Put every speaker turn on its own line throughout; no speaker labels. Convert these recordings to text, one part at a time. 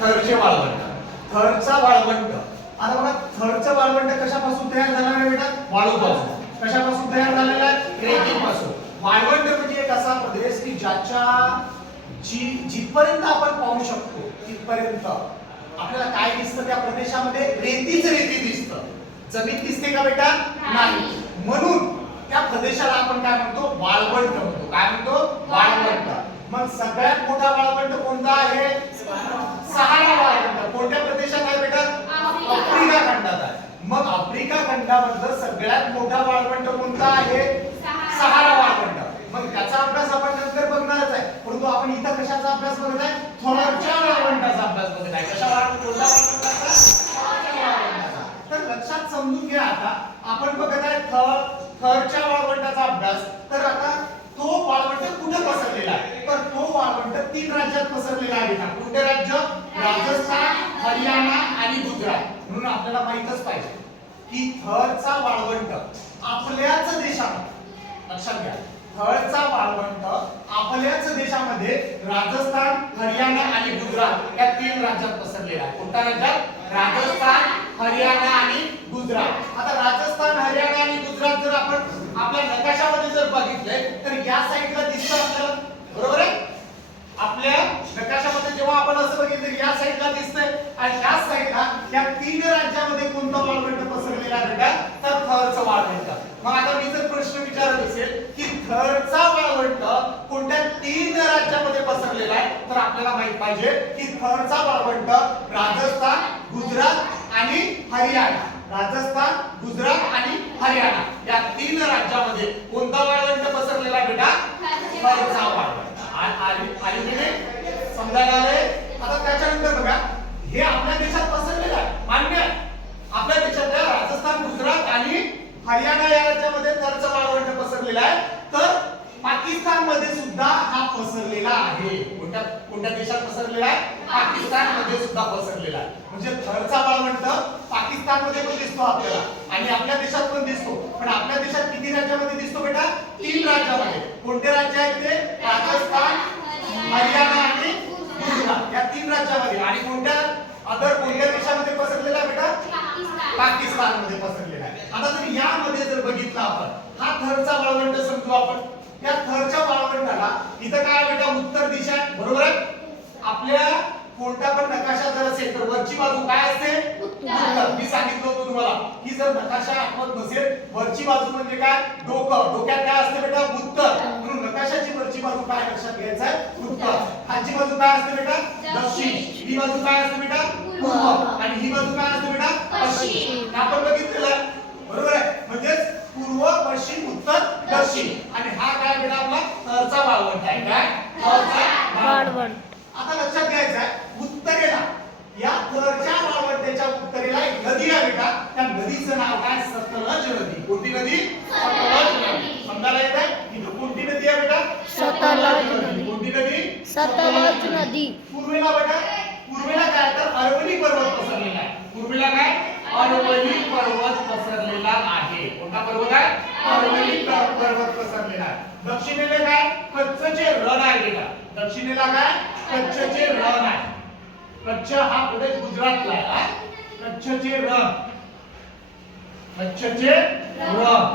थरचे वाळवंट थरचा वाळवंट आता बघा थरचं वाळवंट कशापासून तयार झाला आहे बेटा? वाळूपासून कशापासून तयार झालेला आहे? रेतीपासून. वाळवंट म्हणजे एक असा प्रदेश की ज्याच्या जी जिथपर्यंत आपण पाहू शकतो तिथपर्यंत. आपल्याला काय दिसतं त्या प्रदेशामध्ये? रेतीच रेती दिसतं. जमीन दिसते का बेटा? नाही. म्हणून त्या प्रदेशाला आपण काय म्हणतो? वाळवंट म्हणतो. काय म्हणतो? वाळवंट मग सगळ्यात मोठा वाळवंट कोणता आहे? सहारा वाळवंट कोणत्या प्रदेशात आहे बेटा? आफ्रिका. खंडात आहे. मग आफ्रिका खंडामधलं सगळ्यात मोठा वाळवंट कोणता आहे? सहारा वाळवंट. मग त्याचा अभ्यास आपण नंतर बघणारच आहे. परंतु आपण इथं कशाचा अभ्यास बघत आहे? थोरच्या वाळवंटाचा अभ्यास बघत आहे. कशा वाळवंटाचा. तर लक्षात समजून घ्या आता. आपण बघत आहे थर थरच्या वाळवंटाचा अभ्यास. तर आता तो वाळवंट कुठे पसरलेला आहे तर तो वाळवंट तीन राज्यात पसरलेला आहे ना कोणते राज्य? राजस्थान हरियाणा आणि गुजरात. म्हणून आपल्याला माहितच पाहिजे की थरचा वाळवंट आपल्याच देशामध्ये लक्षात घ्या थळचा वाळवंट आपल्याच देशामध्ये राजस्थान हरियाणा आणि गुजरात या तीन राज्यात पसरलेला आहे. कोणत्या राज्यात? राजस्थान हरियाणा आणि गुजरात. आता राजस्थान हरियाणा आणि गुजरात जर आपण आपल्या नकाशामध्ये जर बघितले तर या साईडला दिसतं आपल्याला बरोबर आहे आपल्या जेव्हा आपण असं बघितलं या साईडला दिसतंय आणि या साईडला या तीन राज्यामध्ये कोणता वाळवंट पसरलेला आहे तर थरचं वाळवंट. मग आता मी जर प्रश्न विचारत असेल की थरचा वाळवंट कोणत्या तीन राज्यामध्ये पसरलेला आहे? तर आपल्याला माहीत पाहिजे की थरचा वाळवंट राजस्थान गुजरात आणि हरियाणा. राजस्थान गुजरात आणि हरियाणा. या तीन राज्यामध्ये कोणता वाळवंट पसरलेला आहे बेटा थरचा वाळवंट. आली आली की नाही? समजायला आले आता त्याच्यानंतर बघा हे आपल्या देशात पसरलेलं आहे. मान्य आपल्या देशातल्या राजस्थान गुजरात आणि हरियाणा या राज्यामध्ये खर्च वाळवंट पसरलेलं आहे. तर पाकिस्तानमध्ये सुद्धा हा पसरलेला आहे. कोणत्या कोणत्या देशात पसरलेला आहे? पाकिस्तानमध्ये सुद्धा पसरलेला आहे. म्हणजे थरचा वाळवंट पाकिस्तानमध्ये पण दिसतो आपल्याला. आणि आपल्या देशात पण दिसतो. पण आपल्या देशात किती राज्यामध्ये दिसतो बेटा? तीन राज्यामध्ये. कोणते राज्य आहेत ते? राजस्थान हरियाणा आणि गुजरात या तीन राज्यामध्ये आणि कोणत्या अदर कोणत्या देशामध्ये पसरलेला आहे बेटा? पाकिस्तान. मध्ये पसरलेला आहे. आता जर यामध्ये जर बघितलं आपण हा थरचा वाळवंट समजू आपण. या थरच्या वाळवंटाला इथं काय बेटा? उत्तर दिशा आहे. बरोबर आहे? आपल्या कोणत्या पण नकाशा जर असेल तर वरची बाजू काय असते उत्तर. मी सांगितलं होतं तुम्हाला की जर नकाशा आठवत नसेल वरची बाजू म्हणजे काय? डोकं. डोक्यात काय असते बेटा? उत्तर. नकाशाची वरची बाजू काय लक्षात घ्यायचं आहे? उत्तर खालची बाजू काय असते बेटा? दक्षिण. ही बाजू काय असते बेटा? पूर्व आणि ही बाजू काय असते बेटा? पश्चिम. आपण बघितलेलं आहे बरोबर आहे म्हणजेच पूर्व पश्चिम उत्तर दक्षिण आणि हा काय बेटा आपला थरचा वाळवंट आहे काय थरचा
वाळवंट.
आता लक्षात घ्यायचं आहे उत्तरेला या थरच्या वाळवंट्याच्या उत्तरेला एक नदी आहे बेटा त्या नदीचं नाव काय सतलज नदी कोणती नदी सतलज नदी समजायला येत आहे ही कोणती नदी आहे बेटा
सतलज नदी.
कोणती नदी
सतलज नदी.
पूर्वेला बेटा पूर्वेला काय तर अरवली पर्वत पसरलेला आहे. पूर्वेला काय? अरवली पर्वत पसरलेला आहे. कोणता पर्वत आहे? अरवली पर- पर्वत पसरलेला आहे. दक्षिणेला काय? कच्छचे रण आहे बेटा दक्षिणेला काय? कच्छचे रण आहे. कच्छ हा प्रदेश गुजरातला आहे? कच्छचे रण. कच्छचे रण.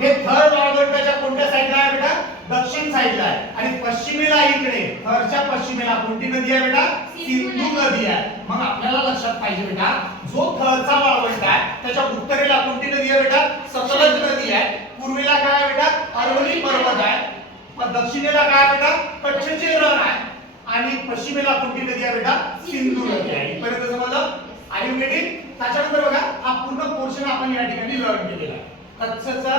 हे थर वाळवंटाच्या कोणत्या साईडला आहे बेटा दक्षिण साईडला आहे. आणि पश्चिमेला इकडे थरच्या पश्चिमेला कोणती नदी आहे बेटा? सिंधू नदी. आहे. मग आपल्याला लक्षात पाहिजे बेटा जो थरचा वाळवंट आहे त्याच्या उत्तरेला कोणती नदी आहे बेटा? सतलज नदी आहे. पूर्वेला काय आहे बेटा? अरवली पर्वत आहे. मग दक्षिणेला काय आहे बेटा? कच्छचे रण आहे. आणि पश्चिमेला कोणती नदी आहे बेटा? सिंधू नदी आहे. इथपर्यंत समजलं आणि त्याच्यानंतर बघा हा पूर्ण पोर्शन आपण या ठिकाणी लर्न केलेला आहे. कच्छचा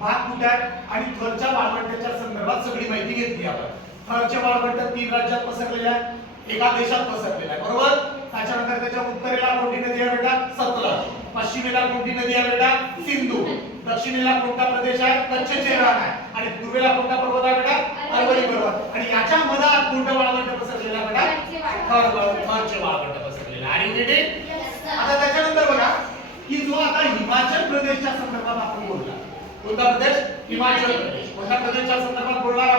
भाग कुठे आहे आणि थरच्या वाळवंटाच्या संदर्भात सगळी माहिती घेतली आपण. थरचे वाळवंट तीन राज्यात पसरलेले आहे एका देशात पसरलेला आहे बरोबर? त्याच्यानंतर त्याच्या उत्तरेला कोणती नदी आहे बेटा? सतलज. पश्चिमेला कोणती नदी आहे बेटा? सिंधू. दक्षिणेला कोणता प्रदेश आहे? कच्छचे रण आहे. आणि पूर्वेला कोणता पर्वत आहे बेटा? अरवली पर्वत. आणि याच्या मधात कोणतं वाळवंट पसरलेलं बेटा? थर थरचे वाळवंट पसरलेलं आहे. आणि आता त्याच्यानंतर बघा की जो आता हिमाचल प्रदेशच्या संदर्भात आपण बोलला उत्तर प्रदेश हिमाचल उत्तर प्रदेशच्या संदर्भात बोलणार आहोत?